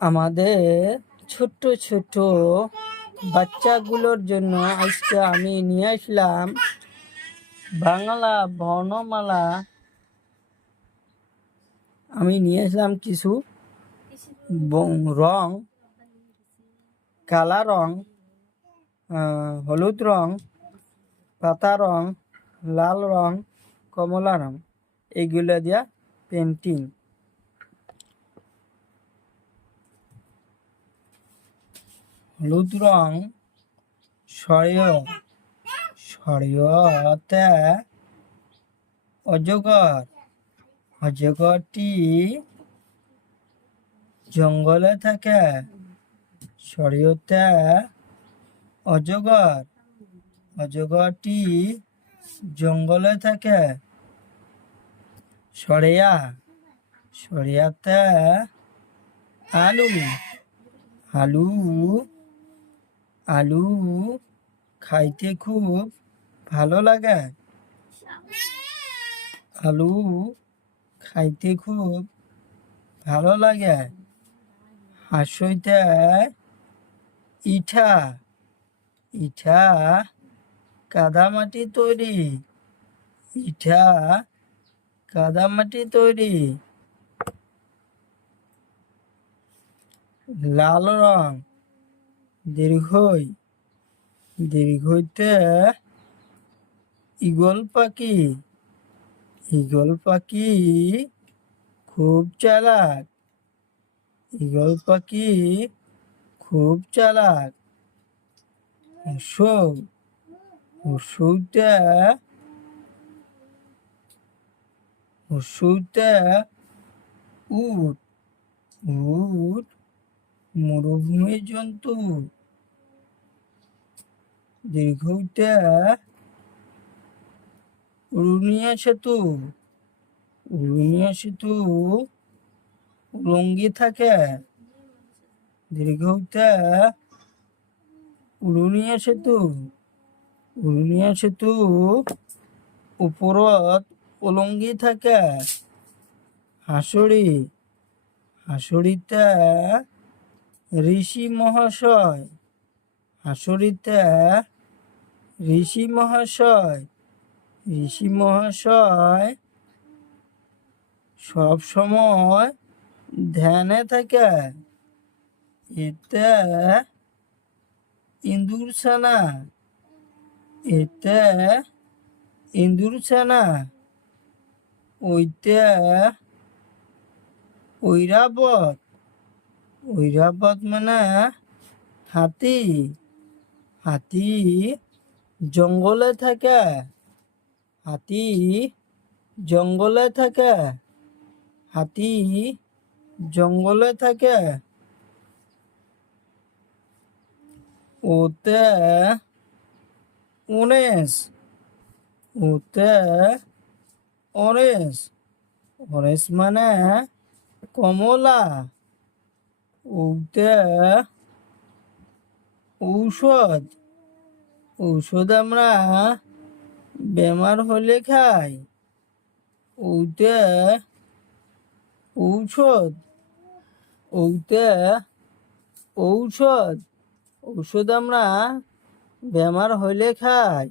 আমাদের ছোট্ট ছোট্ট বাচ্চাগুলোর জন্য আজকে আমি নিয়ে আসলাম বাংলা বর্ণমালা। আমি নিয়ে আসলাম কিছু রং, কালা রং, হলুদ রং, পাতা রং, লাল রং, কমলা রং, এইগুলো দিয়া পেন্টিং। হলুদ রং সরিয়তে অজগর, অজগরটি জঙ্গলে থাকে। সরিয়তে অজগর, অজগরটি জঙ্গলে থাকে। সরিয়াতে আলু, আলু আলু খাইতে খুব ভালো লাগে। আলু খাইতে খুব ভালো লাগে। হাসইতে ইটা, ইটা কাদামাটি তৈরি, ইটা কাদামাটি তৈরি। লাল রং দীর্ঘই, দীর্ঘইতে ঈগল পাখি, ঈগল পাখি খুব চালাক, ঈগল পাখি খুব চালাক। হর্ষইতে উট, উট মরুভূমির জন্তু। দীর্ঘইতে উড়ুনিয়া সেতু, উড়ুনিয়া সেতু উলঙ্গি থাকে। দীর্ঘইতে উড়ুনিয়া সেতু, উড়ুনিয়া সেতু ওপৰত উলঙ্গি থাকে। হাঁসুৰি, হাঁসুৰিতে ঋষি মহাশয়, হাঁসুরিতে ঋষি মহাশয়, ঋষি মহাশয় সব সময় ধ্যানে থাকে। এতে ইন্দুর ছানা, এতে ইন্দুর ছানা। ওইতে ঐরাবত, ঐরাবত মানে হাতি, হাতি জঙ্গলে থাকে, হাতি জঙ্গলে থাকে, হাতি জঙ্গলে থাকে। ওতে অরেঞ্জ, ওতে অরেঞ্জ, অরেঞ্জ মানে কমলা। ওতে ঔষধ, ঔষধ আমরা বেমার হলে খাই। ওতে ঔষধ, ওতে ঔষধ, ঔষধ আমরা বেমার হইলে খাই।